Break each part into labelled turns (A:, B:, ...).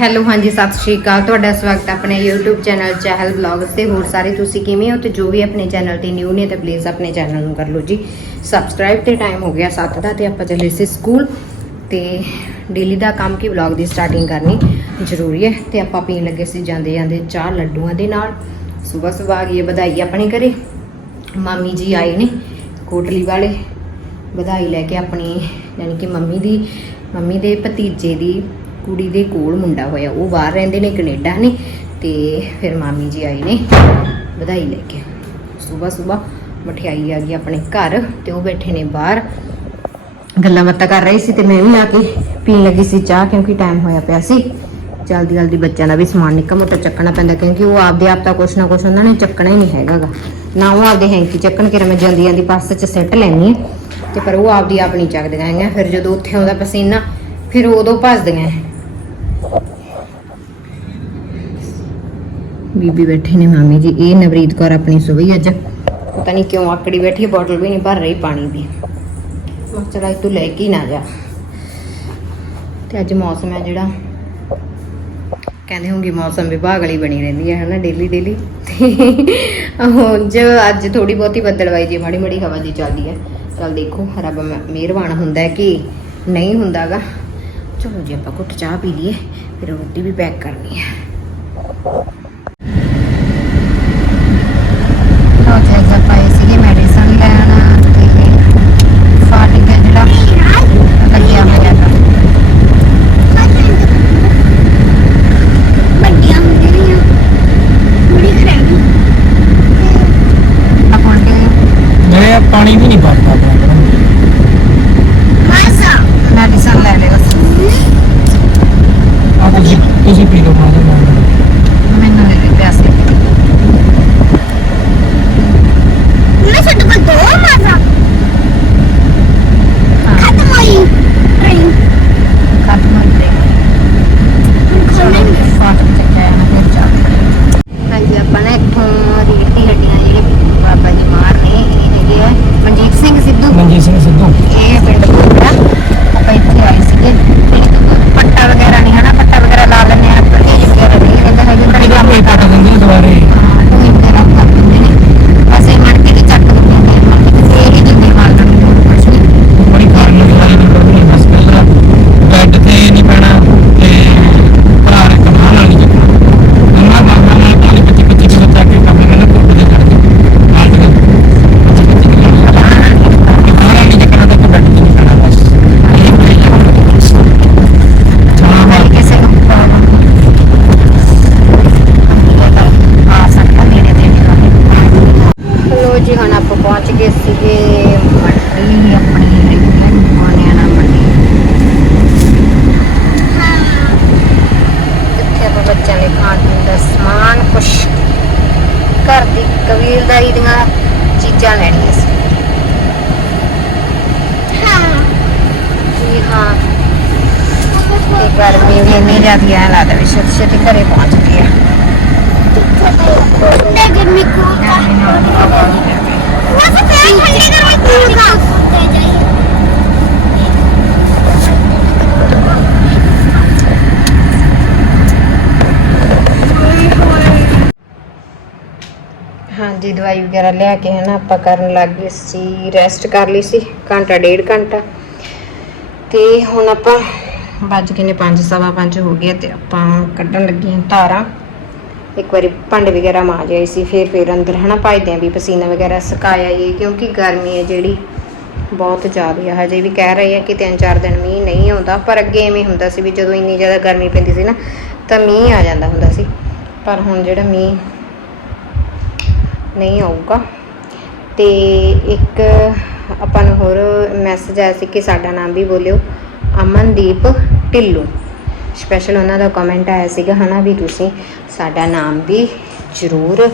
A: Hello, ਹਾਂਜੀ, ਸਤਿ ਸ਼੍ਰੀ ਅਕਾਲ। ਤੁਹਾਡਾ ਸਵਾਗਤ ਹੈ ਆਪਣੇ YouTube ਚੈਨਲ ਚਹਿਲ ਵਲੌਗਸ ਤੇ। ਹੋਰ ਸਾਰੇ ਤੁਸੀਂ ਕਿਵੇਂ ਹੋ ਤੇ ਜੋ ਵੀ ਆਪਣੇ ਚੈਨਲ ਤੇ ਨਿਊ ਨੇ ਤਾਂ ਪਲੀਜ਼ ਆਪਣੇ ਚੈਨਲ ਨੂੰ ਕਰ ਲਓ ਜੀ। ਸਬਸਕ੍ਰਾਈਬ ਤੇ ਟਾਈਮ ਹੋ ਗਿਆ 7 ਦਾ ਤੇ ਆਪਾਂ ਚੱਲੇ ਸੀ ਸਕੂਲ ਤੇ ਡੇਲੀ ਦਾ ਕੰਮ ਕੀ ਵਲੌਗ ਦੀ ਸਟਾਰਟਿੰਗ ਕਰਨੀ ਜ਼ਰੂਰੀ ਹੈ ਤੇ ਆਪਾਂ ਪੀਣ ਲੱਗੇ ਸੀ ਜਾਂਦੇ ਜਾਂਦੇ ਚਾਹ ਲੱਡੂਆਂ ਦੇ ਨਾਲ। ਸਵੇਰ ਸਵੇਰ ਆ ਗਈ ਹੈ ਵਧਾਈ ਆਪਣੇ ਘਰੇ। ਮਾਮੀ ਜੀ ਆਏ ਨੇ ਕੋਟਲੀ ਵਾਲੇ। ਵਧਾਈ ਲੈ ਕੇ ਆਪਣੀ, ਯਾਨੀ ਕਿ ਮੰਮੀ ਦੀ, ਮੰਮੀ ਦੇ ਭਤੀਜੇ ਦੀ ਕੁੜੀ ਦੇ ਕੋਲ ਮੁੰਡਾ ਹੋਇਆ, ਉਹ ਬਾਹਰ ਰਹਿੰਦੇ ਨੇ ਕੈਨੇਡਾ ਨੇ ਤੇ ਫਿਰ ਮਾਮੀ ਜੀ ਆਏ ਨੇ, ਵਧਾਈ ਲੈ ਕੇ। ਸਵੇਰ ਸਵੇਰ ਮਠਿਆਈ ਆ ਗਈ ਆਪਣੇ ਘਰ ਤੇ ਉਹ ਬੈਠੇ ਨੇ ਬਾਹਰ। ਗੱਲਾਂ ਬਾਤਾਂ ਕਰ ਰਹੀ ਸੀ ਤੇ ਮੈਂ ਵੀ ਆ ਕੇ ਪੀਣ ਲੱਗੀ ਸੀ ਚਾਹ, ਕਿਉਂਕਿ ਟਾਈਮ ਹੋਇਆ ਪਿਆ ਸੀ। ਜਲਦੀ ਜਲਦੀ ਬੱਚਿਆਂ ਦਾ ਵੀ ਸਮਾਨ ਨਿੱਕਾ ਮੋਟਾ ਚੱਕਣਾ ਪੈਂਦਾ, ਕਿਉਂਕਿ ਉਹ ਆਪਦੇ ਆਪ ਤਾਂ ਕੁਛ ਨਾ ਕੁਛ ਉਹਨਾਂ ਨੇ ਚੱਕਣਾ ਹੀ ਨਹੀਂ ਹੈਗਾਗਾ। ਨਾ ਉਹ ਆਪਦੇ ਹੈਂਕੀ ਚੱਕਣ ਕੇ ਮੈਂ ਜਲਦੀ ਜਲਦੀ ਬੱਸ 'ਚ ਸਿੱਟ ਲੈਣੀ ਤੇ ਪਰ ਉਹ ਆਪਦੀ ਆਪ ਨਹੀਂ ਚੱਕਦੀਆਂ ਹੈਗੀਆਂ। ਫਿਰ ਜਦੋਂ ਉੱਥੇ ਆਉਂਦਾ ਪਸੀਨਾ, ਫਿਰ ਉਦੋਂ ਭੱਜਦੀਆਂ। ਬੀਬੀ ਬੈਠੇ ਨੇ ਮਾਮੀ ਜੀ, ਇਹ ਨਵਰੀਤ ਕੌਰ ਆਪਣੀ ਸੁਬਈ ਅੱਜ। ਪਤਾ ਨਹੀਂ ਕਿਉਂ ਆਕੜੀ ਬੈਠੀ ਹੈ ਬੋਟਲ ਵੀ ਨਹੀਂ ਭਰ ਰਹੀ ਪਾਣੀ ਦੀ। ਮੈਂ ਚਲਾ, ਤੂੰ ਲੈ ਕੇ ਨਾ ਜਾ। ਤੇ ਅੱਜ ਮੌਸਮ ਹੈ ਜਿਹੜਾ। ਕਹਿੰਦੇ ਹੋਗੇ ਮੌਸਮ ਵਿਭਾਗ ਵਾਲੀ ਬਣੀ ਰਹਿੰਦੀ ਹੈ, ਹਨਾ ਡੇਲੀ ਡੇਲੀ ਤੇ ਹੁਣ ਜੋ, ਅੱਜ ਥੋੜੀ ਬਹੁਤੀ ਬੱਦਲਵਾਈ ਜੀ ਮਾੜੀ ਮਾੜੀ ਹਵਾ ਜੀ ਚੱਲਦੀ ਹੈ। ਚਲ ਦੇਖੋ, ਰੱਬ ਮਿਹਰਬਾਨ ਹੁੰਦਾ ਹੈ ਕਿ ਨਹੀਂ ਹੁੰਦਾਗਾ। ਚਲੋ ਜੀ ਆਪਾਂ ਘੁੱਟ ਚਾਹ ਪੀ ਲਈਏ ਫਿਰ ਰੋਟੀ ਵੀ ਪੈਕ ਕਰਨੀ ਹੈ ਲੋ ਜੀ ਅੱਜ ਆਪਾਂ ਆਏ ਸੀਗੇ ਮੈਡੀਸਨ ਲੈਣ ਤੇ ਫਾਟਿਕ ਹੈ ਜਿਹੜਾ ਲੱਗਿਆ ਹੋਇਆ ਤਾਂ
B: ਵੱਡੀਆਂ ਹੁੰਦੀਆਂ ਬੜੀ ਖਰਾਬ
A: ਆਪਾਂ ਕਿ
C: ਮੈਂ ਪਾਣੀ ਵੀ ਨਹੀਂ
A: ਹਾਂਜੀ
C: ਦਵਾਈ
A: ਵਗੈਰਾ ਲਿਆ ਕੇ ਹਨਾ, ਆਪਾਂ ਕਰਨ ਲੱਗ ਗਏ ਸੀ ਰੈਸਟ ਕਰ ਲਈ ਸੀ, ਘੰਟਾ, ਡੇਢ ਘੰਟਾ। ਤੇ ਹੁਣ ਆਪਾਂ ਵੱਜ ਕੇ ਨੇ 5 ਸਵਾ 5 ਹੋ ਗਏ ਤੇ ਆਪਾਂ ਕੱਢਣ ਲੱਗੇ ਹਾਂ ਧਾਰਾਂ। ਇੱਕ ਵਾਰੀ ਭਾਂਡੇ ਵਗੈਰਾ ਮਾਂਜ ਆਈ ਸੀ, ਫਿਰ ਫਿਰ ਅੰਦਰ ਹਨਾ ਭਜਦੇ ਆਂ ਵੀ ਪਸੀਨਾ ਵਗੈਰਾ ਸੁਕਾਇਆ ਇਹ ਕਿਉਂਕਿ ਗਰਮੀ ਹੈ ਜਿਹੜੀ, ਬਹੁਤ ਜ਼ਿਆਦਾ ਹੈ ਹਜੇ ਵੀ ਕਹਿ ਰਹੇ ਆ ਕਿ 3-4 ਦਿਨ ਮੀਂਹ ਨਹੀਂ ਆਉਂਦਾ, ਪਰ ਅੱਗੇ ਐਵੇਂ ਹੁੰਦਾ ਸੀ ਵੀ ਜਦੋਂ ਇੰਨੀ ਜ਼ਿਆਦਾ ਗਰਮੀ ਪੈਂਦੀ ਸੀ ਨਾ, ਤਾਂ ਮੀਂਹ ਆ ਜਾਂਦਾ ਹੁੰਦਾ ਸੀ। ਪਰ ਹੁਣ ਜਿਹੜਾ ਮੀਂਹ ਨਹੀਂ ਆਊਗਾ। ਤੇ ਇੱਕ ਆਪਾਂ ਨੂੰ ਹੋਰ ਮੈਸੇਜ ਆਇਆ ਸੀ ਕਿ ਸਾਡਾ ਨਾਮ ਵੀ ਬੋਲਿਓ, ਅਮਨਦੀਪ ਢਿੱਲੋਂ। ਸਪੈਸ਼ਲ ਉਹਨਾਂ ਦਾ ਕਮੈਂਟ ਆਇਆ ਸੀਗਾ, ਹਨਾ ਵੀ ਤੁਸੀਂ ਸਾਡਾ ਨਾਮ ਵੀ ਜ਼ਰੂਰ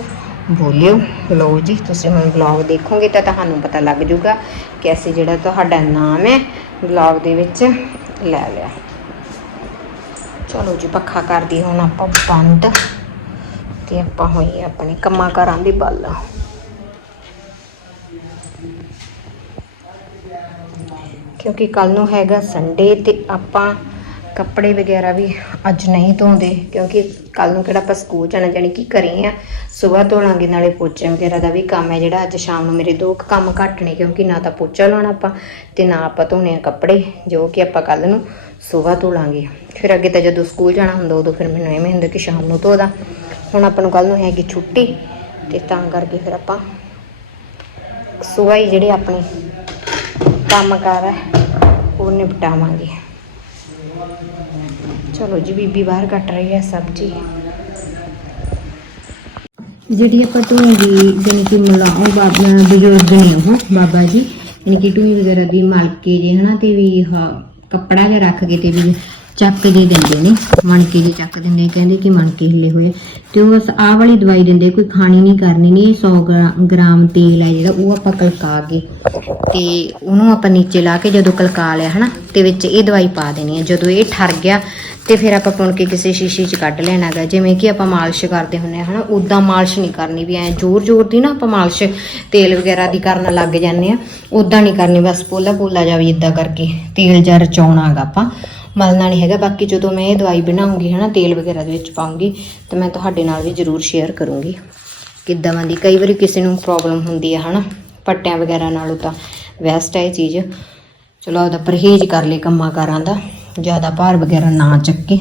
A: ਬੋਲਿਓ। ਲਓ ਜੀ, ਤੁਸੀਂ ਹੁਣ ਵਲੌਗ ਦੇਖੋਗੇ ਤਾਂ ਤੁਹਾਨੂੰ ਪਤਾ ਲੱਗ ਜਾਊਗਾ ਕਿ ਅਸੀਂ ਜਿਹੜਾ ਤੁਹਾਡਾ ਨਾਮ ਹੈ ਵਲੌਗ ਦੇ ਵਿੱਚ ਲੈ ਲਿਆ। ਚਲੋ ਜੀ, ਪੱਖਾ ਕਰਦੀ ਹੁਣ ਆਪਾਂ ਬੰਦ ਤੇ ਆਪਾਂ ਹੋਈ ਆਪਣੇ ਕੰਮਾਂ ਕਾਰਾਂ ਦੀ ਬੱਲ। ਕਿਉਂਕਿ ਕੱਲ ਨੂੰ ਹੈਗਾ ਸੰਡੇ ਤੇ ਆਪਾਂ ਕੱਪੜੇ ਵਗੈਰਾ ਵੀ ਅੱਜ ਨਹੀਂ ਧੋਂਦੇ, ਕਿਉਂਕਿ ਕੱਲ ਨੂੰ ਕਿਹੜਾ ਆਪਾਂ ਸਕੂਲ ਜਾਣਾ, ਜਾਣੀ ਕਿ ਘਰੇ ਆ। ਸਵੇਰ ਧੋਲਾਂਗੇ, ਨਾਲੇ ਪੋਚੇ ਵਗੈਰਾ ਦਾ ਵੀ ਕੰਮ ਹੈ ਜਿਹੜਾ ਅੱਜ ਸ਼ਾਮ ਨੂੰ ਮੇਰੇ ਦੋ ਕੁ ਕੰਮ ਘੱਟ ਨੇ, ਕਿਉਂਕਿ ਨਾ ਤਾਂ ਪੋਚਾ ਲਾਉਣਾ ਆਪਾਂ ਤੇ ਨਾ ਆਪਾਂ ਧੋਣੇ ਆ ਕੱਪੜੇ, ਜੋ ਕਿ ਆਪਾਂ ਕੱਲ ਨੂੰ ਸਵੇਰ ਧੋਲਾਂਗੇ। ਫਿਰ ਅੱਗੇ ਤਾਂ ਜਦੋਂ ਸਕੂਲ ਜਾਣਾ ਹੁੰਦਾ, ਉਦੋਂ ਫਿਰ ਮੈਨੂੰ ਐਵੇਂ ਹੁੰਦਾ ਕਿ ਸ਼ਾਮ ਨੂੰ ਧੋਦਾ ਹੁਣ ਆਪਾਂ ਨੂੰ ਕੱਲ ਨੂੰ ਹੈਗੀ ਛੁੱਟੀ ਤੇ ਤਾਂ ਕਰਕੇ ਫਿਰ ਆਪਾਂ ਸਵੇਰ ਹੀ ਜਿਹੜੇ ਆਪਣੇ ਕੰਮ ਕਾਰ ਹੈ ਉਹ ਨਿਪਟਾਵਾਂਗੇ। ਚਲੋ ਜੀ, ਬੀਬੀ ਬਾਹਰ ਕੱਟ ਰਹੀ ਹੈ ਸਬਜ਼ੀ। ਜਿਹੜੀ ਆਪਾਂ ਢੂੰਗੀ ਜਾਣੀ ਕਿ ਮਲਾਉ ਬਾਬਾ ਬਜ਼ੁਰਗ ਨੇ ਉਹ, ਬਾਬਾ ਜੀ, ਜਾਣੀ ਕਿ ਢੂੰਗੀ ਵਗੈਰਾ ਦੀ ਮਲਕੇ ਜੇ ਹਨਾ, ਤੇ ਵੀ ਆਹ ਕੱਪੜਾ ਜਿਹਾ ਰੱਖ ਕੇ ਤੇ ਵੀ ਚੱਕ ਜੇ ਦਿੰਦੇ ਨੇ, ਮਣਕੇ ਜੇ ਚੱਕ ਦਿੰਦੇ ਕਹਿੰਦੇ ਕਿ ਮਣਕੇ ਹਿੱਲੇ ਹੋਏ ਤੇ ਉਹ ਬਸ ਆਹ ਵਾਲੀ ਦਵਾਈ ਦਿੰਦੇ ਕੋਈ ਖਾਣੀ ਨਹੀਂ ਕਰਨੀ, ਨਹੀਂ 100 ਗ੍ਰਾ- ਗ੍ਰਾਮ ਤੇਲ ਹੈ ਜਿਹੜਾ, ਉਹ ਆਪਾਂ ਕਲਕਾ ਕੇ। ਤੇ ਉਹਨੂੰ ਆਪਾਂ ਨੀਚੇ ਲਾ ਕੇ ਜਦੋਂ ਕਲਕਾ ਲਿਆ, ਹਨਾ, ਤੇ ਵਿੱਚ ਇਹ ਦਵਾਈ ਪਾ ਦੇਣੀ ਹੈ ਜਦੋਂ ਇਹ ਠਰ ਗਿਆ, ਤੇ ਫਿਰ ਆਪਾਂ ਪੁਣ ਕੇ ਕਿਸੇ ਸ਼ੀਸ਼ੀ 'ਚ ਕੱਢ ਲੈਣਾਗਾ ਜਿਵੇਂ ਕਿ ਆਪਾਂ ਮਾਲਿਸ਼ ਕਰਦੇ ਹੁੰਨੇ ਆ, ਹਨਾ ਉਦਾਂ ਮਾਲਿਸ਼ ਨਹੀਂ ਕਰਨੀ ਵੀ ਐ ਜ਼ੋਰ ਜ਼ੋਰ ਦੀ ਨਾ ਆਪਾਂ ਮਾਲਿਸ਼ ਤੇਲ ਵਗੈਰਾ ਦੀ ਕਰਨ ਲੱਗ ਜਾਂਦੇ ਆ ਉਦਾਂ ਨਹੀਂ ਕਰਨੀ, ਬਸ ਪੋਲਾ ਪੋਲਾ ਜਾ ਵੀ ਇਦਾਂ ਕਰਕੇ ਤੇਲ ਜਾਂ ਰਚਾਉਣਾਗਾ ਆਪਾਂ। ਮਲਣਾ ਨਹੀਂ ਹੈਗਾ। ਬਾਕੀ ਜਦੋਂ ਮੈਂ ਇਹ ਦਵਾਈ ਬਣਾਉਂਗੀ, ਹਨਾ, ਤੇਲ ਵਗੈਰਾ ਦੇ ਵਿੱਚ ਪਾਉਂਗੀ, ਤੇ ਮੈਂ ਤੁਹਾਡੇ ਨਾਲ ਵੀ ਜ਼ਰੂਰ ਸ਼ੇਅਰ ਕਰੂੰਗੀ। ਕਿੱਦਾਂ ਦੀ ਕਈ ਵਾਰੀ ਕਿਸੇ ਨੂੰ ਪ੍ਰੋਬਲਮ ਹੁੰਦੀ ਹੈ ਹਨਾ, ਪੱਟਿਆਂ ਵਗੈਰਾ ਨਾਲੋਂ ਤਾਂ ਵੈਸਟ ਹੈ ਇਹ ਚੀਜ਼। ਚਲੋ ਉਹਦਾ ਪਰਹੇਜ਼ ਕਰ ਲਈ ਕੰਮਾਂ ਕਾਰਾਂ ਦਾ, ਜ਼ਿਆਦਾ ਭਾਰ ਵਗੈਰਾ ਨਾ ਚੱਕੇ।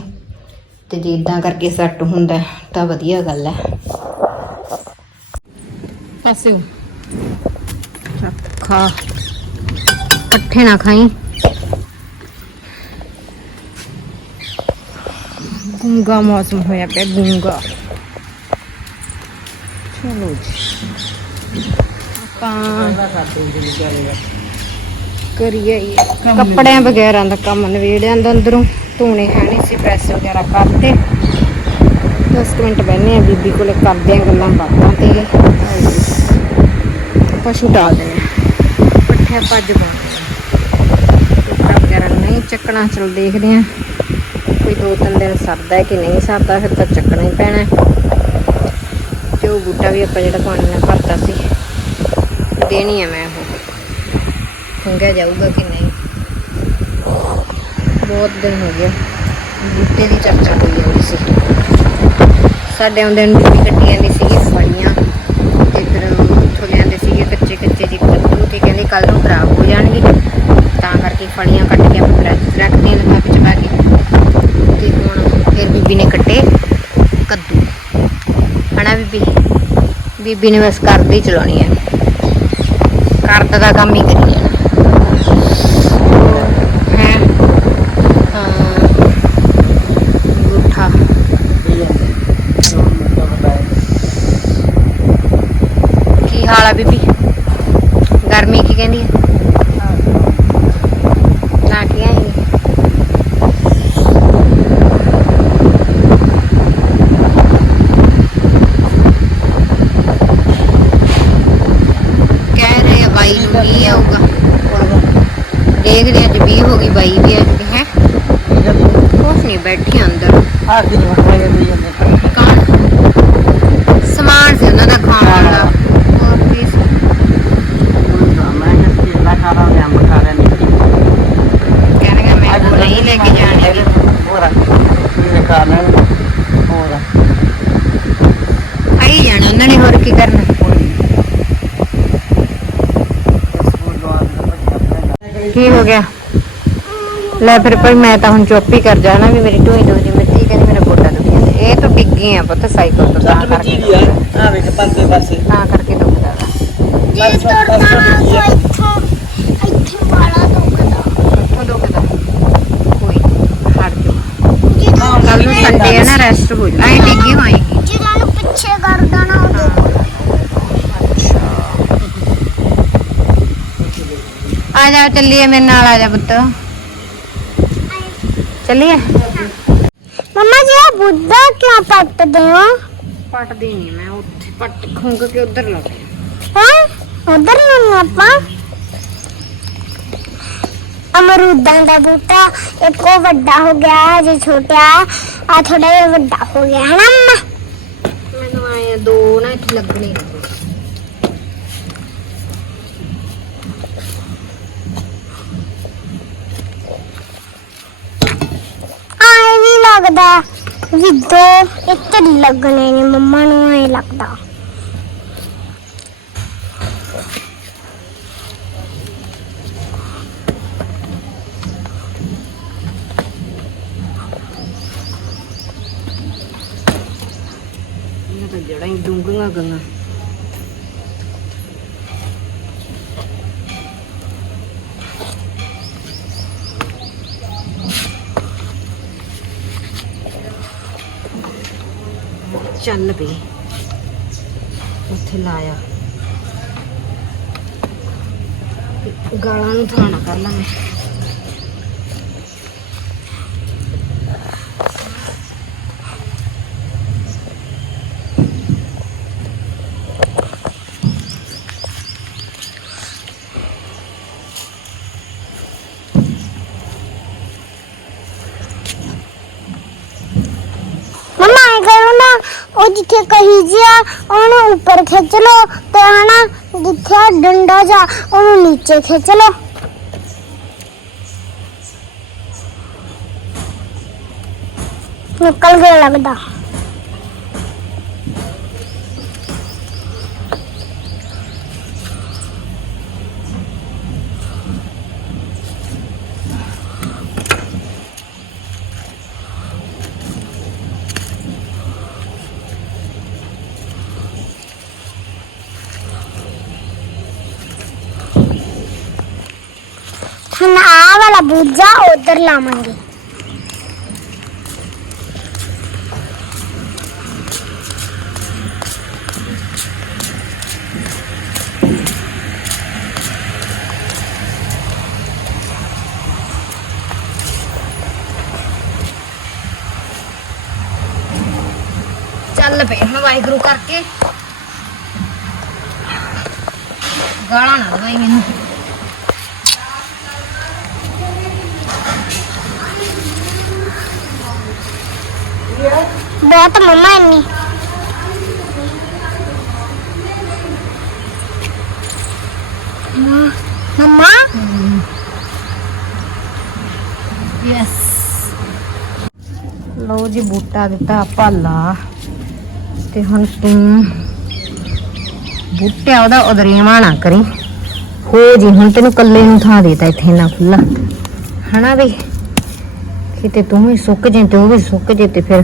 A: ਤੇ ਜੇ ਇਦਾਂ ਕਰਕੇ ਸੈੱਟ ਹੁੰਦਾ, ਤਾਂ ਵਧੀਆ ਗੱਲ ਹੈ ਪਾਸੇ ਖਾ। ਪੱਠੇ ਨਾ ਖਾਈ। ਗੁੰਗਾ ਮੌਸਮ ਹੋਇਆ ਪਿਆ, ਗੁੰਗਾ। ਚਲੋ ਜੀ। ਆਪਾਂ ਕਰੀਏ ਕੱਪੜਿਆਂ ਵਗੈਰਾ ਦਾ ਕੰਮ, ਨਵੇੜਿਆਂ ਦਾ ਅੰਦਰੋਂ। ਧੋਣੇ ਹੈ ਨਹੀਂ ਸੀ, ਪ੍ਰੈਸ ਵਗੈਰਾ ਕਰਤੇ। 10 ਮਿੰਟ ਬੈਠਨੇ ਆ ਬੀਬੀ ਕੋਲੇ ਕਰਦੇ ਆ ਗੱਲਾਂ ਬਾਤਾਂ ਤੇ। ਪਸ਼ੂ ਡਾਲ ਦੇਣੇ ਪੱਠੇ ਭੱਜ ਪਾਉਂਦੇ ਵਗੈਰਾ ਨਹੀਂ ਚੱਕਣਾ, ਚਲ ਦੇਖਦੇ ਆ ਕੋਈ ਦੋ ਤਿੰਨ ਦਿਨ ਸਰਦਾ ਕਿ ਨਹੀਂ ਸਰਦਾ, ਫਿਰ ਤਾਂ ਚੱਕਣਾ ਹੀ ਪੈਣਾ ਹੈ। ਤੇ ਉਹ ਬੂਟਾ ਵੀ ਆਪਾਂ ਜਿਹੜਾ ਪਾਣੀ ਨਾਲ ਭਰਤਾ ਸੀ, ਦੇਣੀ ਹੈ ਮੈਂ ਉਹ। ਖੁੰਗਿਆ ਜਾਊਗਾ ਕਿ ਨਹੀਂ? ਬਹੁਤ ਦਿਨ ਹੋ ਗਏ। ਬੂਟੇ ਦੀ ਚਰਚਾ ਹੋਈ ਜਾਂਦੀ ਸੀ। ਸਾਡੇ ਆਉਂਦੇ ਨੂੰ ਵੀ ਕੱਟੀ ਜਾਂਦੀ ਸੀਗੀ, ਫਲੀਆਂ। ਤੇ ਫਿਰ ਉੱਥੋਂ ਲਿਆਂਦੇ ਸੀਗੇ ਕੱਚੇ ਕੱਚੇ ਜਿਹੇ ਕੱਦੂ ਤੇ ਕਹਿੰਦੇ ਕੱਲ ਨੂੰ ਖਰਾਬ ਹੋ ਜਾਣਗੇ। ਤਾਂ ਕਰਕੇ ਫਲੀਆਂ ਕੱਟ ਕੇ ਆਪਾਂ ਫਰਿੱਜ 'ਚ ਪਾ ਤੇ ਹੁਣ ਫਿਰ ਬੀਬੀ ਨੇ ਕੱਟੇ ਕੱਦੂ। ਹਨਾ ਬੀਬੀ? ਬੀਬੀ ਨੇ ਬਸ ਕਰਦੇ ਹੀ ਚਲਾਉਣੀ ਹੈ ਕਰਦ ਦਾ ਕੰਮ ਹੀ ਕਰੀ ਜਾਣਾ। ਹੈ? ਕੀ ਹਾਲ ਆ ਬੀਬੀ? ਗਰਮੀ ਕੀ ਕਹਿੰਦੀ ਹੈ ਨਾ ਕੀ ਆਈ ਕਹਿ ਰਹੇ ਆ ਬਾਈ ਨੂੰ ਮੀਂਹ ਆਊਗਾ ਦੇਖਦੇ ਅੱਜ 20 ਹੋ ਗਈ ਬਾਈ ਵੀ ਅੱਜ ਹੈ ਕੁਛ ਨਹੀਂ ਬੈਠੀ ਅੰਦਰ ਕੌਣ ਸਮਾਨ ਸੀ ਉਹਨਾਂ ਦਾ ਖਾਣ ਵਾਲਾ ਹੋਰ ਵੀ ਸੀ। ਕਹਿਣਗੇ ਮੈਂ ਤਾਂ ਨਹੀਂ ਲੈ ਕੇ ਜਾਣੀ ਆਈ ਜਾਣਾ ਉਹਨਾਂ ਨੇ ਹੋਰ ਕੀ ਕਰਨਾ ਕੀ ਹੋ ਗਿਆ ਲੈ ਫਿਰ ਭਾਈ ਮੈਂ ਤਾਂ ਹੁਣ ਚੁੱਪ ਹੀ ਕਰ ਜਾਣਾ ਵੀ ਮੇਰੀ ਢੋਈ ਦੁਖਦੀ ਮਿੱਟੀ ਕਹਿੰਦੀ ਮੇਰਾ ਗੋਡਾ ਦੁਖੀ ਜਾਂਦਾ ਇਹ ਤਾਂ ਡਿੱਗੀ ਆ ਪੁੱਤ ਸਾਈਕਲ ਤੋਂ ਤਾਂ ਕਰਕੇ ਤਾਂ ਕਰਕੇ ਦੁਖਦਾ ਵਾ
B: ਜੇ ਤੁਰਨਾ ਸੋ ਇੱਥੋਂ ਇੱਥੇ ਵਾਲਾ ਦੁਖਦਾ
A: ਉੱਥੋਂ ਦੁਖਦਾ ਕੋਈ ਹਟ ਜਾ
B: ਜੇ
A: ਕੱਲ ਨੂੰ ਸੰਡੇ ਆ ਨਾ ਰੈਸਟ ਹੋ ਜਾ ਐ ਡਿੱਗੀ ਹੋਏਗੀ
B: ਜਿਹਨਾਂ ਨੂੰ ਪਿੱਛੇ ਕਰਦਾ ਨਾ ਉਹ ਦੇਖੋ
A: ਆ ਜਾ ਚੱਲੀਏ ਮੇਰੇ ਨਾਲ ਆ ਜਾ ਪੁੱਤ। ਚੱਲੀਏ?
B: ਮੰਮਾ ਜੀ ਇਹ ਬੁੱਧਾ ਕਿਉਂ ਪੱਟਦੇ ਹੋ?
A: ਪੱਟਦੀ ਨਹੀਂ ਮੈਂ ਉੱਥੇ ਪੱਟ ਖੁੰਗ ਕੇ ਉਧਰ ਲੱਗ
B: ਹੈ? ਉਧਰ ਨੂੰ ਆਪਾਂ? ਅਮਰੂਦਾਂ ਦਾ ਬੂਟਾ ਇੱਕ ਉਹ ਵੱਡਾ ਹੋ ਗਿਆ ਜੇ ਛੋਟਾ। ਆ ਥੋੜਾ ਜਿਹਾ ਵੱਡਾ ਹੋ ਗਿਆ ਹੈ ਨਾ ਮੰਮਾ?
A: ਮੈਨੂੰ ਆਏ ਆ, ਦੋ ਨਾ ਇੱਥੇ ਲੱਗਣੇ
B: ਲੱਗਦਾ ਵੀ ਦੋ ਇੱਕ ਲੱਗਣੇ ਨੇ, ਮੰਮਾ ਨੂੰ ਐ ਲੱਗਦਾ।
A: ਇਹ ਤਾਂ ਜੜਾਂ ਹੀ ਡੂੰਘੀਆਂ ਗਈਆਂ ਚੱਲ ਪਈ। ਉੱਥੇ ਲਾਇਆ। ਗਾਲਾਂ ਨੂੰ ਥਾਣਾ ਕਰ ਲਾਂਗੇ
B: ਮੰਮਾ ਐ ਕਰੋ ਨਾ ਉਹ ਜਿੱਥੇ ਕਹੀ ਜਿਆ ਉਹਨੂੰ ਉੱਪਰ ਖਿੱਚ ਲਓ ਤੇ ਹਨਾ, ਜਿੱਥੇ ਡੰਡਾ ਜਾ, ਉਹਨੂੰ ਨੀਚੇ ਖਿੱਚ ਲਓ। ਨਿਕਲ ਗਿਆ ਲੱਗਦਾ ਹੁਣ ਆ ਉਧਰ ਲਾਵਾਂਗੇ।
A: ਚੱਲ ਪਏ ਹੁਣ ਵਾਹਿਗੁਰੂ ਕਰਕੇ ਗਾਲਾਂ ਨਾ ਦਵਾਈ ਮੈਨੂੰ।
B: ਬਹੁਤ ਮੰਮਾ ਇੰਨੀ। ਮੰਮਾ
A: ਯੈਸ ਲਓ ਜੀ, ਬੂਟਾ ਦਿੱਤਾ ਪਾਲਾ ਤੇ ਹੁਣ ਤੂੰ ਬੂਟਿਆ ਉਹਦਾ ਉਦਰੀਵਾ ਨਾ ਕਰੀ। ਹੋ ਜੀ, ਹੁਣ ਤੈਨੂੰ ਕੱਲੇ ਨੂੰ ਥਾਂ ਦੇਤਾ ਇੱਥੇ ਨਾ ਖੁੱਲਾ ਹਨਾ ਵੀ? ਕਿਤੇ ਤੂੰ ਵੀ ਸੁੱਕ ਜੇ ਤੇ ਉਹ ਵੀ ਸੁੱਕ ਜੇ ਤੇ ਫਿਰ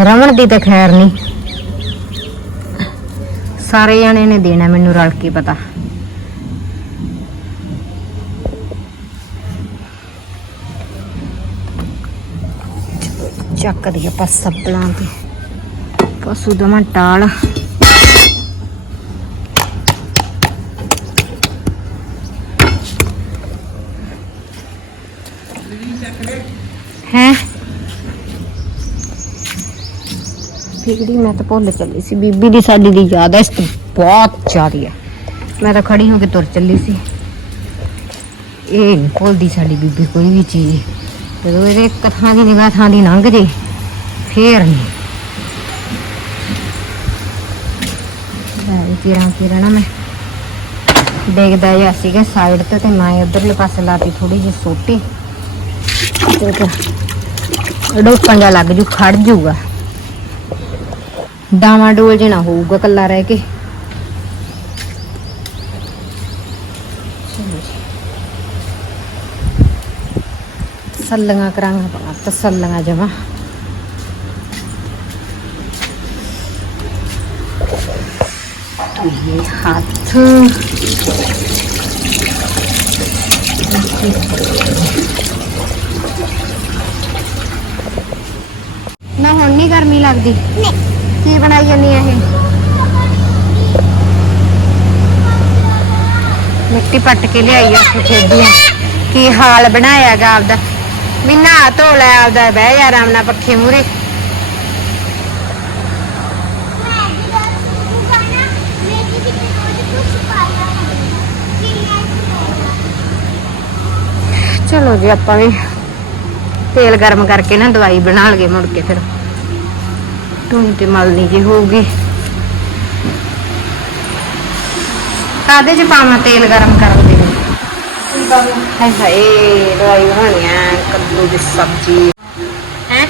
A: ਰਮਣ ਦੀ ਤਾਂ ਖੈਰ ਨਹੀਂ। ਸਾਰੇ ਜਾਣੇ ਨੇ ਦੇਣਾ ਮੈਨੂੰ ਰਲ ਕੇ ਪਤਾ। ਚੱਕ ਦੀ ਆਪਾਂ ਸੱਪਲਾਂ ਤੇ। ਪਸ਼ੂ ਦਮਾ ਟਾਲ। ਹੈ? ਬਿਗੜੀ ਮੈਂ ਤਾਂ ਭੁੱਲ ਚੱਲੀ ਸੀ। ਬੀਬੀ ਦੀ ਸਾਡੀ ਦੀ ਯਾਦ ਹੈ ਇਸ ਤੋਂ ਬਹੁਤ ਜ਼ਿਆਦੀ ਹੈ ਮੈਂ ਤਾਂ ਖੜੀ ਹੋ ਕੇ ਤੁਰ ਚੱਲੀ ਸੀ। ਇਹ ਨੀ ਭੁੱਲਦੀ ਸਾਡੀ ਬੀਬੀ ਕੋਈ ਵੀ ਚੀਜ਼, ਜਦੋਂ ਇਹਦੇ ਇੱਕ ਥਾਂ ਦੀ ਨਿਗਾਹ ਥਾਂ ਦੀ ਲੰਘ ਜੇ, ਫੇਰ ਨਹੀਂ। ਬਾਈ ਕਿਰਾਂ ਕਿਰਾਂ ਮੈਂ? ਦੇਖਦਾ ਜਿਹਾ ਸੀਗਾ ਸਾਈਡ ਤੇ ਤੇ ਮੈਂ ਉਧਰਲੇ ਪਾਸੇ ਲਾਤੀ ਥੋੜੀ ਜਿਹੀ ਸੋਟੀ। ਤੇ ਡੋਕਾਂ ਜਾ ਲੱਗ ਜੂ ਖੜ ਜੂਗਾ। ਡਾਵਾਂ ਡੋਲ ਜਿਹਾ ਹੋਊਗਾ ਕੱਲਾ ਰਹਿ ਕੇ। ਚਲੋ ਕਰਾਂਗਾ ਪਾ ਤਸੱਲੀਆਂ ਜਮਾ। ਇਹ ਹੱਥ। ਨਾ ਹੁਣ ਨਹੀਂ ਗਰਮੀ ਲੱਗਦੀ?
B: ਨਹੀਂ।
A: ਕੀ ਬਣਾਈ ਜਾਂਦੀ ਆ ਇਹ ਮਿੱਟੀ ਪੱਟ ਕੇ ਲਿਆਈ ਆ ਖੇਡੀਆਂ ਕੀ ਹਾਲ ਬਣਾਇਆਗਾ ਆਪਦਾ ਵੀ ਨਹਾ ਧੋ ਲੈ ਆਪਦਾ ਬਹਿ ਜਾ ਆਰਾਮ ਨਾਲ ਪੱਖੇ ਮੂਰੇ ਚਲੋ ਜੀ ਆਪਾਂ ਵੀ ਤੇਲ ਗਰਮ ਕਰਕੇ ਨਾ ਦਵਾਈ ਬਣਾ ਲਗੇ ਮੁੜ ਕੇ ਫਿਰ ਟੂੰ ਤੇ ਮਲਣੀ ਜੀ ਹੋਊਗੀ। ਕਾਦੇ ਚ ਪਾਵਾਂ ਤੇਲ ਗਰਮ ਕਰਨ ਦੇ ਹਾਏ ਹਾਏ ਦਵਾਈ ਬਣਾਉਣੀ ਆ ਕੱਦੂ ਦੀ ਸਬਜ਼ੀ। ਹੈ?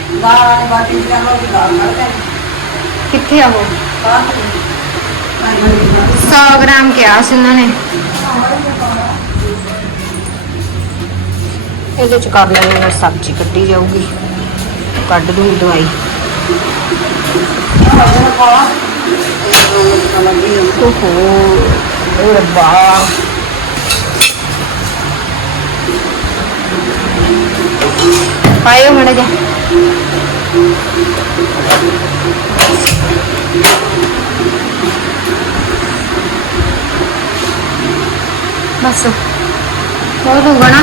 A: ਕਿੱਥੇ ਆ ਉਹ? 100 ਗ੍ਰਾਮ ਕਿਹਾ ਸੀ ਉਹਨਾਂ ਨੇ। ਇਹਦੇ ਚ ਕਰ ਲੈਣੀ ਸਬਜ਼ੀ ਕੱਢੀ ਜਾਊਗੀ। ਕੱਢ ਦੂੰਗੀ ਦਵਾਈ। ਓਹੋ ਓ ਰੱਬਾ ਪਾਇਓ ਮੜ ਜਾ ਬਸ ਹੋ ਦੂਗਾ ਨਾ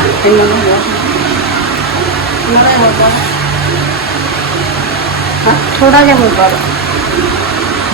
A: ਥੋੜਾ ਜਿਹਾ ਹੋਊਗਾ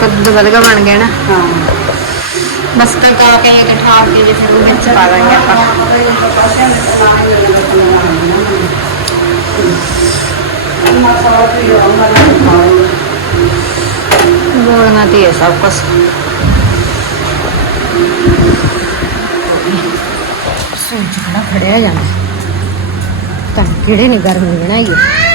A: ਕੱਦੂ ਵਧਗਾ ਬਣ ਗਿਆ ਨਾ। ਬਸ ਤਾਂ ਕਾ ਕੇ ਇਹ ਠਾਕ ਕੇ ਜੇ ਫਿਰ ਵਿੱਚ ਪਾ ਦਾਂਗੇ ਆਪਾਂ। ਗੋਲੀਆਂ ਤੇ ਸਭ ਕੁਝ ਸੂਚ ਖੜਾ ਖੜਿਆ ਜਾਂਦਾ। ਤਾਂ ਕਿਹੜੇ ਨੇ ਗਰਮੀ ਬਣਾਈ ਹੈ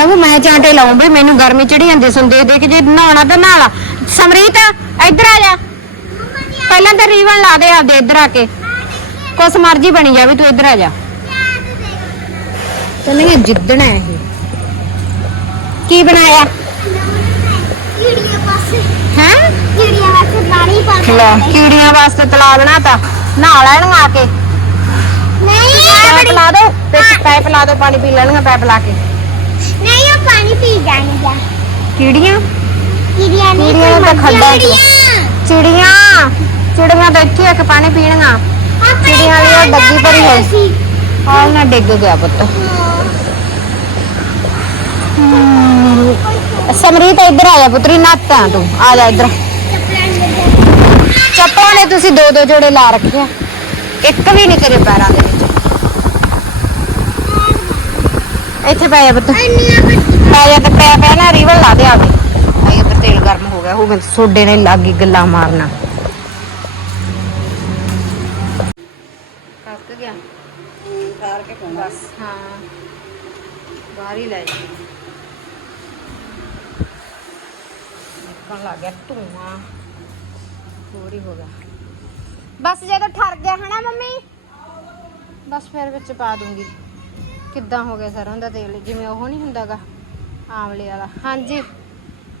A: ਨਾ ਉਹ ਮੈਂ ਚਾਂਟੇ ਲਾਉਂ ਬਈ ਮੈਨੂੰ ਗਰਮੀ ਚੜੀ ਜਾਂਦੀ ਸੁਣ ਦੇਖ ਦੇਖ ਜੇ ਨਹਾਉਣਾ ਤਾਂ ਨਹਾ ਲਾ। ਸਮਰੀਤ ਇੱਧਰ ਆ ਜਾ। ਪਹਿਲਾਂ ਤਾਂ ਰੀਵਨ ਲਾ ਦੇ ਆਪਦੇ ਇੱਧਰ ਆ ਕੇ। ਕੁਛ ਮਰਜ਼ੀ ਬਣੀ ਜਾਵੇ ਤੂੰ ਇੱਧਰ ਆ ਜਾ। ਚੱਲੀਏ ਜਿੱਦਣਾ ਇਹ ਕੀ ਬਣਾਇਆ?
B: ਕੀੜੀਆਂ ਪਾਸੇ
A: ਹੈ?
B: ਕੀੜੀਆਂ ਵਾਸਤੇ ਪਾਣੀ ਪਾ ਕੇ
A: ਲੈ ਕੀੜੀਆਂ ਵਾਸਤੇ ਤਲਾ ਬਣਾ ਨਹਾ ਲੈਣ ਆ ਕੇ।
B: ਨਹੀਂ
A: ਪੈਪ ਲਾ ਦੋ ਪੈਪ ਲਾ ਦੋ ਪਾਣੀ ਪੀ ਲੈਣਗੇ ਪੈਪ ਲਾ ਕੇ।
B: ਪਾਣੀ ਪੀ ਜਾਣਗੇ
A: ਕੀੜੀਆਂ
B: ਕੀੜੀਆਂ ਨਹੀਂ
A: ਕੀੜੀਆਂ ਤਾਂ ਖੱਡਾਂ 'ਚ।
B: ਚਿੜੀਆਂ
A: ਚਿੜੀਆਂ ਤਾਂ ਇੱਥੇ ਆ ਕੇ ਪਾਣੀ ਪੀਣੀਆਂ। ਚਿੜੀਆਂ ਵਾਲੀ ਉਹ ਡੱਬੀ ਭਰੀ ਹੋਈ। ਆ ਨਾ ਡਿੱਗ ਗਿਆ ਪੁੱਤ। ਸਮਰੀਤ ਇੱਧਰ ਆ ਜਾ ਪੁੱਤਰੀ ਨੱਤਾਂ ਤੂੰ। ਆ ਜਾ ਇੱਧਰ। ਚੱਪਲਾਂ ਨੇ ਤੁਸੀਂ ਦੋ ਦੋ ਜੋੜੇ ਲਾ ਰੱਖੇ ਇੱਕ ਵੀ ਨਹੀਂ ਤੇਰੇ ਪੈਰਾਂ ਦੇ ਵਿੱਚ ਇੱਥੇ ਪੈ ਜਾ ਪੁੱਤ।
B: ਅੰਨੀਆਂ
A: ਪੈ ਜਾ ਤੇ ਪੈ ਪੈ ਨਾ ਰੀਵਲ ਲਾ ਦੇ ਆਵੇ ਆਈ ਇੱਧਰ ਤੇਲ ਗਰਮ ਹੋ ਗਿਆ ਉਹ ਮੈਂ ਸੋਡੇ ਨੇ ਲੱਗੀ ਗੱਲਾਂ ਮਾਰਨਾ। ਕੱਕ ਗਿਆ। ਬਸ ਹਾਂ। ਬਾਹਰ ਹੀ ਲੈ ਜਾ ਨਿਕਲਣ ਲੱਗ ਗਿਆ ਧੂਆਂ। ਹੋਰ ਹੀ ਹੋ ਗਿਆ। ਬਸ ਜਦੋਂ ਠਰ ਗਿਆ ਹਨਾ ਮੰਮੀ? ਬਸ ਫਿਰ ਵਿੱਚ ਪਾ ਦੂੰਗੀ। ਕਿੱਦਾਂ ਹੋ ਗਿਆ ਸਰੋਂ ਦਾ ਤੇਲ? ਜਿਵੇਂ ਉਹ ਨਹੀਂ ਹੁੰਦਾਗਾ ਆਮਲੇ ਵਾਲਾ। ਹਾਂਜੀ।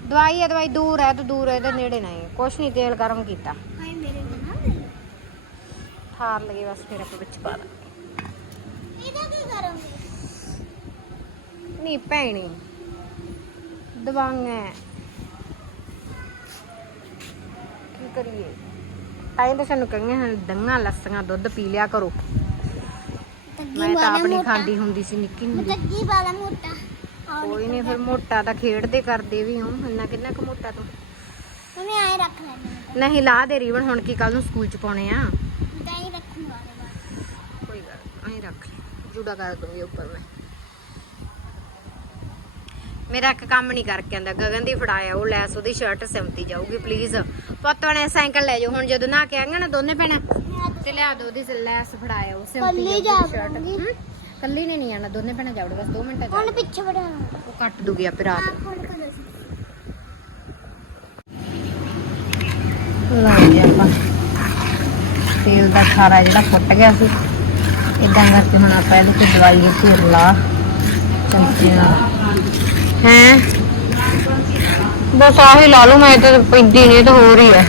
A: ਦਵਾਈ ਹੈ ਦਵਾਈ ਦੂਰ ਹੈ ਤੂੰ ਦੂਰ ਹੈ ਇਹਦੇ ਨੇੜੇ ਨਹੀਂ ਕੁਛ ਨਹੀਂ ਤੇਲ ਗਰਮ ਕੀਤਾ।
B: ਹਾਏ ਮੇਰੇ ਬਣਾ
A: ਠਾਰ ਲਗੇ ਬਸ ਫਿਰ ਆਪਾਂ ਵਿੱਚ ਪਾ ਦਾਂ
B: ਇਹਦਾ ਕੀ ਕਰੋਗੇ
A: ਨਹੀਂ ਭੈਣੀ। ਦਵਾਈਆਂ ਕੀ ਕਰੀਏ? ਆਏ ਤਾਂ ਸਾਨੂੰ ਕਹੀਆਂ ਹਨ ਦੰਗਾ ਲੱਸੀਆਂ ਦੁੱਧ ਪੀ ਲਿਆ ਕਰੋ। ਮੈਂ ਤਾਂ ਆਪਣੀ ਖਾਂਦੀ ਹੁੰਦੀ ਸੀ ਨਿੱਕੀ ਹੁੰਦੀ
B: ਤੱਕੀ ਵਾਲਾ ਮੋਟਾ?
A: ਕੋਈ ਨਹੀਂ ਫਿਰ ਮੋਟਾ ਤਾਂ ਖੇਡਦੇ ਕਰਦੇ ਵੀ ਹਾਂ ਇੰਨਾ ਕਿੰਨਾ ਕੁ ਮੋਟਾ ਤੂੰ।
B: ਉਹਨੇ ਆਏ ਰੱਖ ਲੈਣਾ
A: ਨਹੀਂ ਲਾ ਦੇ ਰੀਵਨ ਹੁਣ ਕੀ ਕੱਲ ਨੂੰ ਸਕੂਲ ਚ ਪਾਉਣੇ ਆ।
B: ਤਾਂ ਹੀ ਰੱਖੂਗਾ ਉਹਦੇ ਬਾਅਦ।
A: ਕੋਈ ਗੱਲ ਨਹੀਂ ਰੱਖ ਲਈ ਜੂੜਾ ਕਰ ਦੂੰਗੀ ਉੱਪਰ ਮੈਂ। ਮੇਰਾ ਇੱਕ ਕੰਮ ਨਹੀਂ ਕਰਕੇ ਆਂਦਾ ਗਗਨ ਦੀ ਫੜਾਇਆ ਉਹ ਲੈਸ ਉਹਦੀ ਸ਼ਰਟ ਸਿਮਤੀ ਜਾਊਗੀ ਪਲੀਜ਼ ਪੁੱਤ ਨੇ ਸਾਈਕਲ ਲੈ ਜਾਓ। ਹੁਣ ਜਦੋਂ ਨਾ ਕੇ ਆਂਗਾ ਨਾ ਦੋਨੇ ਭੈਣਾਂ ਤੇ ਲਿਆ ਦੋ ਉਹਦੀ ਲੈਸ ਫੜਾਇਆ ਉਹ ਸਿਮਤੀ
B: ਕੱਲੀ ਜਾ
A: ਸ਼ਰਟ
B: ਵੜੂੰਗੀ।
A: ਕੱਲੀ ਨੇ ਨਹੀਂ ਆਣਾ ਦੋਨੇ ਭੈਣਾਂ ਜਾਵੜ ਬਸ 2 ਮਿੰਟਾਂ
B: ਹੁਣ
A: ਚ
B: ਪਿੱਛੇ ਵੜਾਉਣਾ
A: ਉਹ ਕੱਟ ਦੂਗੀ ਆਪੇ ਰਾਤ
B: ਹੁਣ ਸੀ
A: ਆਪਾਂ। ਤੇਲ ਦਾ ਖਾਰਾ ਜਿਹੜਾ ਫੁੱਟ ਗਿਆ ਸੀ। ਇਦਾਂ ਕਰਕੇ ਹੁਣ ਆਪਾਂ ਇਹਦੇ ਤੇ ਦਵਾਈ ਧੂਰ ਲਾ। ਚਮਚੇ ਨਾਲ ਹੈ? ਬਸ ਆਹੀ ਲਾ ਲੂ ਮੈਂ ਤਾਂ ਪੈਂਦੀ ਨਹੀਂ ਤਾਂ ਹੋ ਰਹੀ ਹੈ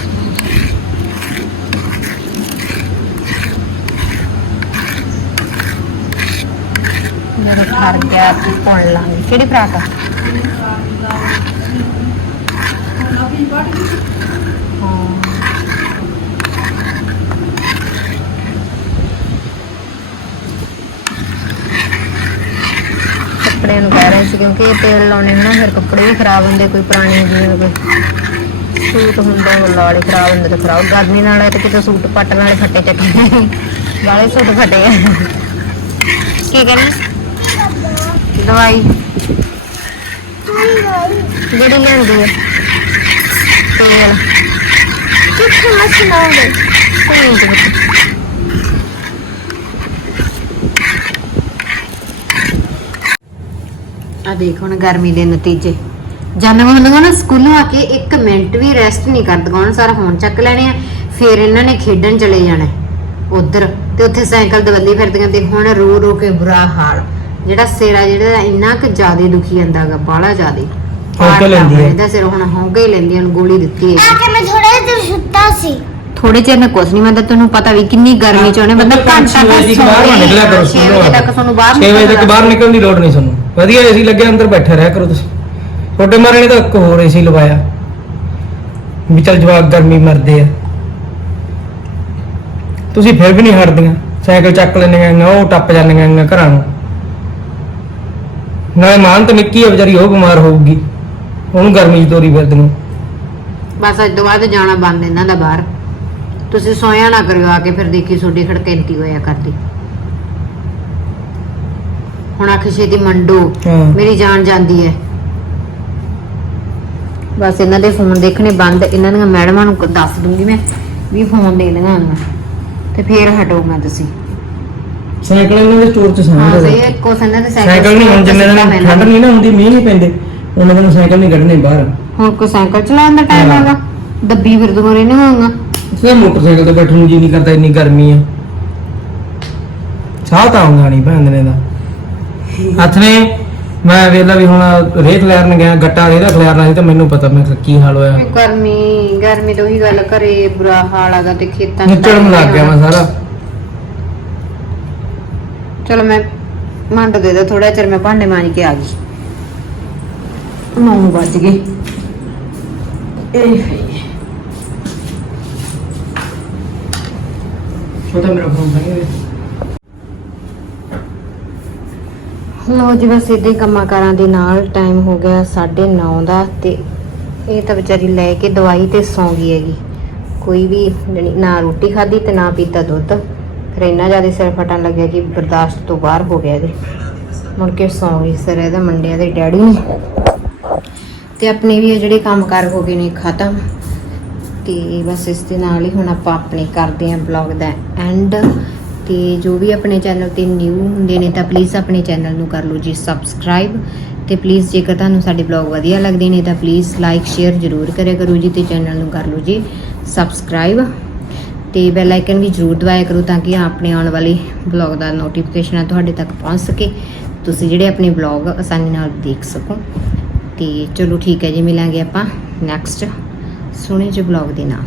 A: ਜਦੋਂ ਠਰ ਗਿਆ ਤੇ ਪੁਣ ਲਾਂਗੇ ਕਿਹੜੀ ਫਰਾਕ ਆ ਹਾਂ ਨੂੰ ਕਹਿ ਰਹੇ ਸੀ ਕਿਉਂਕਿ ਇਹ ਤੇਲ ਲਾਉਣੇ ਨਾਲ ਫਿਰ ਕੱਪੜੇ ਵੀ ਖਰਾਬ ਹੁੰਦੇ ਕੋਈ ਪੁਰਾਣੇ ਜਿਵੇਂ ਕੋਈ ਸੂਟ ਹੁੰਦਾ ਉਹ ਲਾਲੇ ਖਰਾਬ ਹੁੰਦੇ ਤੇ ਖਰਾਬ ਗਰਮੀ ਨਾਲ ਤੇ ਕਿਤੇ ਸੂਟ ਪੱਟ ਨਾਲੇ ਫੱਟੇ ਚੱਕੇ ਵਾਲੇ ਸੂਟ ਫਟੇ ਆ ਕੀ ਕਰੀ ਦਵਾਈ। ਜਿਹੜੀ ਲੈਂਦੀ ਹੈ ਤੇਲ।
B: ਕਿੱਥੇ ਮਸਲਾਉਂਦੇ
A: ਕੋਈ ਨਹੀਂ ਤੇ ਆ ਦੇਖ ਹੁਣ ਗਰਮੀ ਦੇ ਨਤੀਜੇ। ਜਨਮ ਹੁੰਦੀਆਂ ਨਾ ਸਕੂਲੋਂ ਆ ਕੇ 1 ਮਿੰਟ ਵੀ ਰੈਸਟ ਨਹੀਂ ਕਰਦੀਆਂ। ਉਹਨਾਂ ਸਾਰਾ ਫੋਨ ਚੱਕ ਲੈਣੇ ਆ ਫਿਰ ਇਹਨਾਂ ਨੇ ਖੇਡਣ ਚਲੇ ਜਾਣਾ। ਉਧਰ ਤੇ ਉੱਥੇ ਸਾਈਕਲ ਦਵੱਲੀ ਫਿਰਦੀਆਂ ਤੇ ਹੁਣ ਰੋ ਰੋ ਕੇ ਬੁਰਾ ਹਾਲ। ਜਿਹੜਾ ਸਿਰਾ ਜਿਹੜਾ ਇੰਨਾ ਕਿ ਜ਼ਿਆਦਾ ਦੁਖੀ ਜਾਂਦਾਗਾ ਬਾਹਲਾ ਜ਼ਿਆਦਾ।
C: ਹੌਂਕੇ ਲੈਂਦੀ ਹੈ।
A: ਇਹਦਾ ਸਿਰ ਹੁਣ ਹੌਂਕੇ ਹੀ ਲੈਂਦੀ ਉਹਨੂੰ ਗੋਲੀ ਦਿੱਤੀ ਹੈ
B: ਆ ਕੇ ਮੈਂ ਥੋੜੇ ਦਿਨ ਸੁੱਤਾ ਸੀ।
A: ਥੋੜੇ ਚਿਰ ਨਾਲ ਕੁਛ ਨਹੀਂ ਮੈਂ ਤੈਨੂੰ ਪਤਾ ਵੀ ਕਿੰਨੀ ਗਰਮੀ ਚ ਉਹਨੇ ਬੰਦਾ ਘੰਟਾ
C: ਛੇ ਵਜੇ
A: ਤੱਕ
C: ਬਾਹਰ ਨਾ ਨਿਕਲਿਆ ਕਰੋ
A: ਛੇ ਵਜੇ ਤੱਕ ਤੁਹਾਨੂੰ ਬਾਹਰ
C: 6 ਵਜੇ ਤੱਕ
A: ਨਿਕਲਣਾ।
C: ਬਾਹਰ ਨਿਕਲਣ ਦੀ ਲੋੜ ਨਹੀਂ ਤੁਹਾਨੂੰ। ਵਧੀਆ ਏਸੀ ਲੱਗਿਆ ਅੰਦਰ ਬੈਠੇ ਰਹਿ ਕਰੋ ਤੁਸੀਂ। ਛੋਟੇ ਮਾਰੇ ਨੇ ਤਾਂ ਇੱਕ ਹੋਰ ਏਸੀ ਲਵਾਇਆ। ਵੀ ਚੱਲ ਜਵਾਕ ਗਰਮੀ ਮਰਦੇ ਆ। ਤੁਸੀਂ ਫਿਰ ਵੀ ਨਹੀਂ ਹਟਦੀਆਂ। ਸਾਈਕਲ ਚੱਕ ਲੈਣੀਆਂ ਉਹ ਟੱਪ ਜਾਂਦੀਆਂ ਘਰਾਂ ਨੂੰ। ਨਾਲੇ ਮਾਨ ਤਾਂ ਨਿੱਕੀ ਆ ਵਿਚਾਰੀ ਉਹ ਬਿਮਾਰ ਹੋਊਗੀ। ਉਹਨੂੰ ਗਰਮੀ 'ਚ ਤੋਰੀ ਫਿਰਦੀ ਨੂੰ
A: ਬਸ ਅੱਜ ਤੋਂ ਬਾਅਦ ਜਾਣਾ ਬੰਦ ਇਹਨਾਂ ਦਾ ਬਾਹਰ। ਤੁਸੀਂ ਸੋਇਆ ਨਾ ਕਰਿਓ ਆ ਕੇ ਫਿਰ ਦੇਖੀ ਤੁਹਾਡੀ ਖੜਕੈਂਤੀ ਹੋਇਆ ਕਰਦੀ। ਹੁਣ ਆਖ ਛੇਤੀ ਮੰਡੋ
C: ਹਾਂ।
A: ਮੇਰੀ ਜਾਨ ਜਾਂਦੀ ਹੈ। ਬਸ ਇਹਨਾਂ ਦੇ ਫੋਨ ਦੇਖਣੇ ਬੰਦ ਇਹਨਾਂ ਦੀਆਂ ਮੈਡਮਾਂ ਨੂੰ ਕ- ਦੱਸ ਦੂੰਗੀ ਮੈਂ ਵੀ ਫੋਨ ਦੇ ਦੇਣਾ ਉਹਨਾਂ ਤੇ ਫੇਰ ਹਟੋਗਾ ਤੁਸੀਂ।
C: ਸਾਈਕਲ ਇਹਨਾਂ ਦੇ ਸਟੋਰ 'ਚ
A: ਹਾਂ
C: ਸਾਂਭਦੇ
A: ਸਹੀ ਹੈ ਕੋ ਸੰਦਾ ਤੇ
C: ਸਾਈਕਲ ਨਹੀਂ ਹੁਣ ਜਿੰਨੇ ਦਿਨ ਠੰਡ ਨਹੀਂ ਨਾ ਹੁੰਦੀ ਮੀਂਹ ਨਹੀਂ ਪੈਂਦੇ ਉਹਨਾਂ ਦਿਨ ਸਾਈਕਲ ਨਹੀਂ ਕੱਢਣੇ ਬਾਹਰ।
A: ਹੁਣ ਕੋ ਸਾਈਕਲ ਚਲਾਉਣ ਦਾ ਟਾਈਮ
C: ਹਾਂ।
A: ਆਗਾ ਦੱਬੀ ਫਿਰ ਦੂਰ ਇਹਨੇ ਹੋਊਗਾ।
C: ਤੇ ਮੋਟਰਸਾਈਕਲ ਤੇ ਬੈਠਣ ਨੂੰ ਜੀ ਨਹੀਂ ਕਰਦਾ ਇੰਨੀ ਗਰਮੀ ਆ। ਸਾਹ ਤਾਂ ਆਉਂਦਾ ਨਹੀਂ ਭੈਣ ਨੇ ਦਾ ਹੱਥ ਨੇ ਮੈਂ ਵੇਲਾ ਵੀ ਹੁਣ ਰੇਤ ਲੈਰਨ ਗਿਆ ਗੱਟਾ ਰੇਦਾ ਖਿਲਾਰਨਾ ਸੀ ਤਾਂ ਮੈਨੂੰ ਪਤਾ ਮੈਂ ਕਿਹਾ ਕੀ ਹਾਲ ਹੋਇਆ।
A: ਗਰਮੀ ਗਰਮੀ ਤੋਂ ਹੀ ਗੱਲ ਕਰੇ ਬੁਰਾ ਹਾਲ ਆਗਾ ਤੇ ਖੇਤਾਂ
C: ਨਿਚੜਨ ਲੱਗ ਗਿਆ ਮੈਂ ਸਾਰਾ।
A: ਚਲੋ ਮੈਂ ਮੰਡ ਦੇ ਦੇ ਥੋੜਾ ਚਿਰ ਮੈਂ ਭਾਂਡੇ ਮਾਂਜ ਕੇ ਆ ਗਈ। 9 ਵੱਜ ਗਏ। ਇਹ
C: ਛੋਟਾ ਮੇਰਾ ਫੋਨ ਹੈ
A: ਲੋ ਜੀ ਬਸ ਇਦਾਂ ਕੰਮਾਂ ਕਾਰਾਂ ਦੇ ਨਾਲ ਟਾਈਮ ਹੋ ਗਿਆ 9:30 ਦਾ ਤੇ ਇਹ ਤਾਂ ਵਿਚਾਰੀ ਲੈ ਕੇ ਦਵਾਈ ਤੇ ਸੌਂ ਗਈ ਹੈਗੀ। ਕੋਈ ਵੀ ਨਾ ਰੋਟੀ ਖਾਧੀ ਤੇ ਨਾ ਪੀਤਾ ਦੁੱਧ। ਫਿਰ ਇੰਨਾ ਜ਼ਿਆਦਾ ਸਿਰ ਫਟਣ ਲੱਗਿਆ ਕਿ ਬਰਦਾਸ਼ਤ ਤੋਂ ਬਾਹਰ ਹੋ ਗਿਆ ਇਹਦੇ। ਮੁੜ ਕੇ ਸੌਂ ਗਈ ਸਿਰ ਇਹਦਾ ਮੰਡਿਆ ਦੇ ਡੈਡੀ ਨੇ। ਤੇ ਆਪਣੇ ਵੀ ਇਹ ਜਿਹੜੇ ਕੰਮ ਕਾਰ ਹੋ ਗਏ ਨੇ ਖਤਮ। ਤੇ ਬਸ ਇਸ ਦੇ ਨਾਲ ਹੀ ਹੁਣ ਆਪਾਂ ਆਪਣੇ ਕਰਦੇ ਆਂ ਬਲੌਗ ਦਾ ਐਂਡ ਤੇ ਜੋ ਵੀ ਆਪਣੇ ਚੈਨਲ ਤੇ ਨਿਊ ਹੁੰਦੇ ਨੇ ਤਾਂ ਪਲੀਜ਼ ਆਪਣੇ ਚੈਨਲ ਨੂੰ ਕਰ ਲਓ ਜੀ ਸਬਸਕ੍ਰਾਈਬ ਤੇ ਪਲੀਜ਼ ਜੇਕਰ ਤੁਹਾਨੂੰ ਸਾਡੇ ਬਲੌਗ ਵਧੀਆ ਲੱਗਦੇ ਨੇ ਤਾਂ ਪਲੀਜ਼ ਲਾਈਕ ਸ਼ੇਅਰ ਜ਼ਰੂਰ ਕਰਿਆ ਕਰੋ ਜੀ ਤੇ ਚੈਨਲ ਨੂੰ ਕਰ ਲਓ ਜੀ ਸਬਸਕ੍ਰਾਈਬ ਤੇ ਬੈਲ ਆਈਕਨ ਵੀ ਜ਼ਰੂਰ ਦਬਾਇਆ ਕਰੋ ਤਾਂ ਕਿ ਆਪਣੇ ਆਉਣ ਵਾਲੇ ਬਲੌਗ ਦਾ ਨੋਟੀਫਿਕੇਸ਼ਨ ਤੁਹਾਡੇ ਤੱਕ ਪਹੁੰਚ ਸਕੇ। ਤੁਸੀਂ ਜਿਹੜੇ ਆਪਣੇ ਬਲੌਗ ਆਸਾਨੀ ਨਾਲ ਦੇਖ ਸਕੋ। ਤੇ ਚਲੋ ਠੀਕ ਹੈ ਜੀ, ਮਿਲਾਂਗੇ ਆਪਾਂ ਨੈਕਸਟ ਸੋਹਣੇ ਜਿਹੇ ਬਲੌਗ ਦੇ ਨਾਲ।